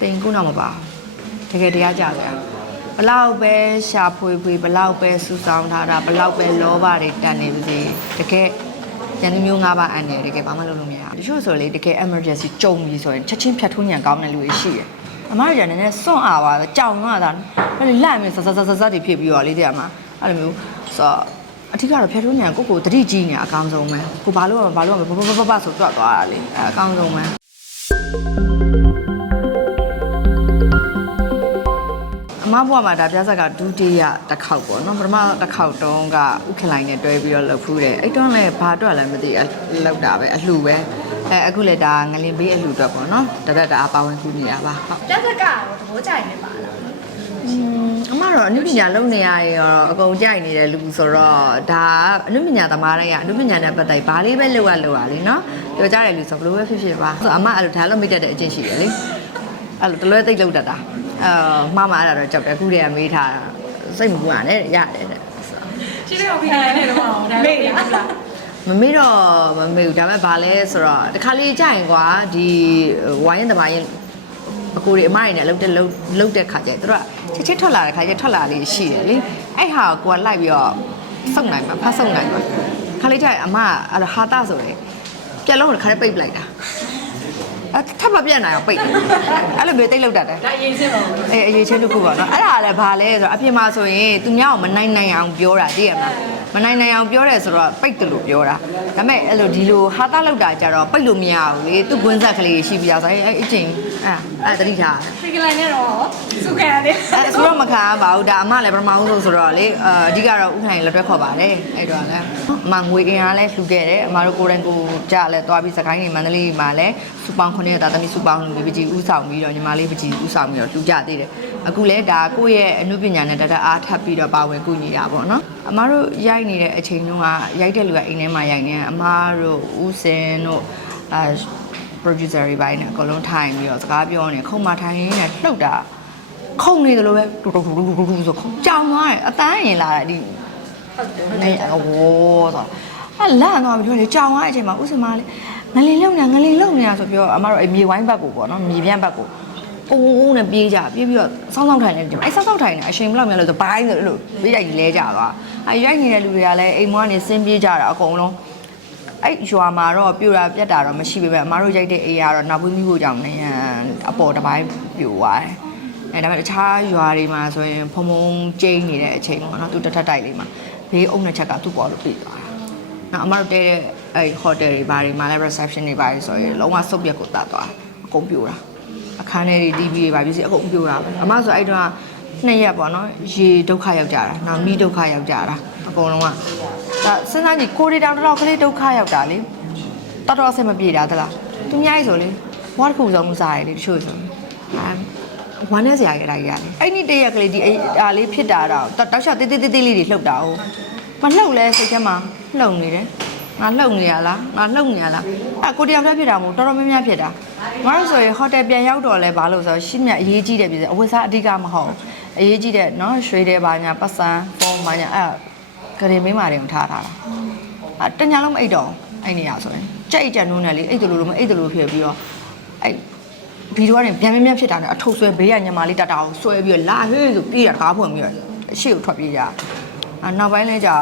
တိမ်ကုတော့မပါဘူးတကယ်တရားကြတယ်ဘလောက်ပဲရှာဖွေဖွေဘလောက်ပဲစူဆောင်းထားတာဘလောက်ပဲလောဘတွေတန်နေပါစေတကယ်ရန်သူမျိုးငါးပါးအန်တယ်တကယ်ဘာမှလုပ်လို့မရဘူးတချို့ဆိုလေတကယ် emergency ကြုံပြီဆိုရင်ချက်ချင်းဖြတ်ထိုးညံကောင်းတဲ့လူတွေရှိတယ်အမားတို့ကလည်းနည်းနည်းစွန့်အားပါပဲကြောင်သွားတာဘယ်လိုလန့်မြဆဆဆဆဆတွေဖြစ်ပြီးတော့လေတဲ့မှာအဲ့လိုမျိုးဆိုတော့အထူးကတော့ဖြတ်ထိုးညံကိုကိုတတိကြီးနေအကောင်းဆုံးပဲကိုဘာလို့ဘာလို့ဘဘဘဘဆိုတွတ်သွားတာလေအဲအကောင်းဆုံးပဲ အမဘွားမှာဒါပြဿကဒုတိယတစ်ခေါက်ပေါ့နော်ပထမတစ်ခေါက်တုန်းကဥက္ကလိုင်းနဲ့တွဲပြီးတော့လှုပ်ဖူးတယ်အဲ့တုန်းလည်းဘာအတွက်လဲမသိဘူးလှုပ်တာပဲအလှပဲအဲအခုလည်းဒါငလင်ဘေးအလှအတွက်ပေါ့နော်တရက်တအားပါဝင်ကူနေတာပါဟုတ်ပြဿကတော့သဘောကျရင်လည်းပါလားอืมအမတော့အနုပညာလုပ်နေရရောအကုန်ကြိုက်နေတဲ့လူဆိုတော့ဒါကအနုပညာသမားတွေကအနုပညာနဲ့ပတ်သက်ဘာလေးပဲလုပ်ရလုပ်ရလေနော်ပြောကြတယ်လူဆိုဘယ်လိုပဲဖြစ်ဖြစ်ပါဆိုအမအဲ့လိုဒါလို့မိတတ်တဲ့အကျင့်ရှိတယ်လေအဲ့လိုတလွဲသိပ်လုပ်တတ်တာ အာမှားမှားအဲ့ဒါတော့ကြောက်တယ်ခုတည်းကမေးထားတာစိတ်မပူရနဲ့ရတယ်တဲ့ရှင်းပြအောင်ပြနေတယ်တော့ဒါမေးရလားမမေ့တော့မမေ့ဘူးဒါပေမဲ့ဘာလဲဆိုတော့တခါလေးကြာရင်ကွာဒီဝိုင်းရင်တပိုင်းအကိုတွေအမတွေနဲ့လှုပ်တဲ့လှုပ်လှုပ်တဲ့ခါကျရင်တို့ကချက်ချက်ထွက်လာတဲ့ခါကျထွက်လာလေးရှိတယ်လေအဲ့ဟာကိုကလိုက်ပြီးတော့စုံနိုင်မှာဖတ်စုံနိုင်မှာခါလေးကြာရင်အမကအဲ့ဒါဟာတာဆိုရင်ပြက်လုံးတစ်ခါလေးပိတ်ပလိုက်တာ အဲ့ထပ်မပြတ်နိုင်အောင်ပိတ်တယ်အဲ့လိုမျိုးတိတ်လောက်တတ်တယ်ဒါရေးစင်းပါဘူးအဲအရေးချင်းတစ်ခုပေါ့နော်အဲ့ဒါလည်းဘာလဲဆိုတော့အပြင်မှာဆိုရင်သူများကိုမနိုင်နိုင်အောင်ပြောတာသိရမလား မနိုင်နိုင်အောင်ပြောတယ်ဆိုတော့ပိတ်တယ်လို့ပြောတာဒါပေမဲ့အဲ့လိုဒီလိုဟာတာလောက်တာကြတော့ပိတ်လို့မရဘူးလေသူကွင်းဆက်ကလေးရှိပြီးသားဆိုရင်အဲ့အချင်းအဲ့အဲ့တတိထားဖိကလိုင်းနဲ့တော့စုခံရတယ်အဲ့ဆိုတော့မခံရပါဘူးဒါအမလည်းပထမဦးဆုံးဆိုတော့လေအအဓိကတော့ဥခိုင်လက်တွဲခေါ်ပါတယ်အဲ့တော့လည်းအမငွေအင်အားလည်းလှူခဲ့တယ်အမတို့ကိုယ်တိုင်ကိုကြလည်းသွားပြီးစကိုင်းနေမန္တလေးမှာလည်းစူပောင်း900တာသမီးစူပောင်းလူပကြီးဥဆောင်ပြီးတော့ညီမလေးပကြီးဥဆောင်ပြီးတော့လှူကြသေးတယ်အခုလည်းဒါကိုယ့်ရဲ့အမှုပညာနဲ့တတအားထပ်ပြီးတော့ပါဝင်ကူညီတာပေါ့နော်အမတို့ရိုက်နေတဲ့အချိန်တုန်းကရိုက်တဲ့လူကအိမ်ထဲမှာရိုက်နေအမတို့ဦးစင်တို့အဲ producer တွေပိုင်းနဲ့အကုန်လုံးထိုင်ပြီးတော့စကားပြောနေခုံမထိုင်ရင်းနဲ့လှုပ်တာခုံနေတယ်လို့ပဲတူတူတူတူတူတူဆိုခုံကြောင်သွားတယ်အတန်းရင်လာတယ်ဒီနေအဝေါ်ဆိုအလန့်သွားပြီပြောတယ်ကြောင်သွားတဲ့အချိန်မှာဥစမလေးငလင်လုံနေငလင်လုံနေတာဆိုပြောအမတို့အမြေဝိုင်းဘက်ကိုပေါ့နော်မြေပြန့်ဘက်ကို အုံအုံနဲ့ပြေးကြပြေးပြီးတော့စောင်းစောင်းထိုင်နေတယ်အဲစောင်းစောင်းထိုင်နေအချိန်ဘယ်လောက်များလို့ဆိုဘိုင်းဆိုလို့ပြေးကြကြီးလဲကြသွားအဲရိုက်နေတဲ့လူတွေကလည်းအိမ်မွားနေဆင်းပြေးကြတာအကုန်လုံးအဲ့ရွာမှာတော့ပြိုတာပြက်တာတော့မရှိပေမဲ့အမတို့ရိုက်တဲ့အေးကတော့နောက်ပွေးမိဖို့ကြောင့်နေအပေါ်တစ်ပိုင်းပြိုသွားတယ်အဲဒါပေမဲ့တခြားရွာတွေမှာဆိုရင်ဖုံဖုံကျိန်းနေတဲ့အချိန်ပေါ့နော်သူတစ်ထပ်တိုက်လေးမှာဘေးအုံနဲ့ချက်ကသူ့ပေါ်လို့ပြေးသွားတာ။နောက်အမတို့တဲတဲ့အဲဟိုတယ်တွေဘာတွေမှာလည်း reception တွေဘာတွေဆိုရင်လုံးဝစုပ်ပြက်ကိုတတ်သွားအကုန်ပြိုတာ။ အခန်းထဲတွေ TV တွေဘာဖြစ်စီအကုန်ပြိုတာပဲ။အမဆိုအဲ့တော့နှစ်ရက်ပေါ့နော်ရေဒုက္ခရောက်ကြတာ။နောက်မိဒုက္ခရောက်ကြတာအကုန်လုံးကဒါစဉ်းစားကြည့်ကိုရီတောင်တော့ကလေးဒုက္ခရောက်တာလေ။တော်တော်အဆင်မပြေတာသလား။သူများကြီးဆိုလေဘွားတစ်ခုစုံမစားရလေတချို့ဆိုအဲဝမ်းနဲ့စရာရတာကြီးရတယ်အဲ့ဒီတရက်ကလေးဒီအားလေးဖြစ်တာတော့တောက်လျှောက်တေးတေးတေးတေးလေးတွေလှုပ်တာ哦မလှုပ်လဲစိတ်ထဲမှာလှုပ်နေတယ် ငါလှုပ်နေရလားငါလှုပ်နေရလားအဲ့ကိုတယောက်တည်းဖြစ်တာမဟုတ်တော်တော်များများဖြစ်တာငါတို့ဆိုရင်ဟိုတယ်ပြန်ရောက်တော့လဲဘာလို့ဆိုတော့ရှင်းမြအရေးကြီးတယ်ပြည်စအဝတ်စားအဓိကမဟုတ်အရေးကြီးတဲ့နော်ရွှေတယ်ပါညာပတ်စံပုံပါညာအဲ့ဂရေမင်းမာတွေကိုထားထားတာအဲ့တညာလုံးမအိတ်တော့အဲ့နေရဆိုရင်ကြိတ်ကြံနိုးနေလေအိတ်တလို့လို့မအိတ်တလို့ဖြစ်ပြီးတော့အဲ့ဗီဒီယိုကနေပြန်ပြန်ပြန်ဖြစ်တာနဲ့အထုပ်ဆွဲဘေးကညမလေးတတာကိုဆွဲပြီးတော့လာဟေးဆိုပြေးတာကားဖွင့်ပြီးတော့အရှိကိုထွက်ပြေးကြအနောက်ပိုင်းလဲကြာ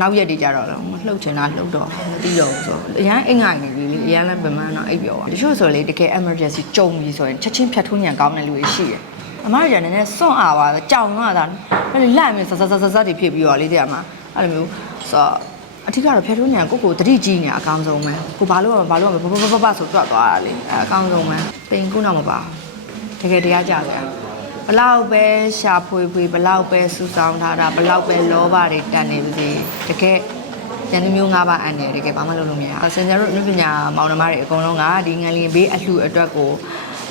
နောက်ရက်တွေကြတော့မလှုပ်ချင်တာလှုပ်တော့မသိတော့ဘူးဆိုအရန်အိမ်ငိုင်နေပြီလေအရန်လည်းဗမန်းတော့အိပ်ပြောပါတချို့ဆိုလေတကယ် emergency ကြုံပြီဆိုရင်ချက်ချင်းဖြတ်ထိုးညံကောင်းတဲ့လူတွေရှိတယ်အမတို့ကလည်းနည်းနည်းစွန့်အားပါကြောင်သွားတာဘယ်လိုလန့်မြဆဆဆဆဆတွေဖြစ်ပြီးတော့လေတဲ့မှာအဲ့လိုမျိုးဆိုတော့အထူးကတော့ဖျက်ထိုးညံကိုကိုတတိကြီးနေအကောင်းဆုံးပဲကိုဘာလို့ဘာလို့ဘဘဘဘဆိုတွတ်သွားတာလေအဲအကောင်းဆုံးပဲတိမ်ကုတော့မပါဘူးတကယ်တရားကြတယ် ဘလောက်ပဲရှာဖွေဖွေဘလောက်ပဲစူဆောင်းထားတာဘလောက်ပဲလောဘတွေတန်နေပါစေတကယ်ရန်သူမျိုးငါးပါးအန်တယ်တကယ်ဘာမှလုပ်လို့မရဘူးစင်ကြတို့အနုပညာမောင်နှမတွေအကုန်လုံးကဒီငလျင်ဘေးအလှအတွက်ကို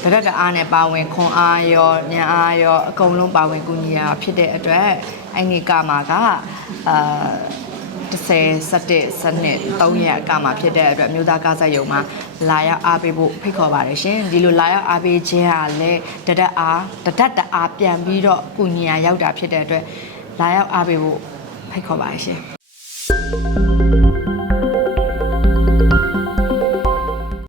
တရက်တအားနဲ့ပါဝင်ခွန်အားရောညံအားရောအကုန်လုံးပါဝင်ကူညီရဖြစ်တဲ့အတွက်အဲ့ဒီကမှာကအာ 30 17စနစ်3ရက်အကမှာဖြစ်တဲ့အတွက်မြို့သားကားဆက်ရုံမှာလာရောက်အားပေးဖို့ဖိတ်ခေါ်ပါတယ်ရှင်ဒီလိုလာရောက်အားပေးခြင်းဟာလည်းတဒတ်အားတဒတ်တအားပြန်ပြီးတော့ကုညီရရောက်တာဖြစ်တဲ့အတွက်လာရောက်အားပေးဖို့ဖိတ်ခေါ်ပါတယ်ရှင်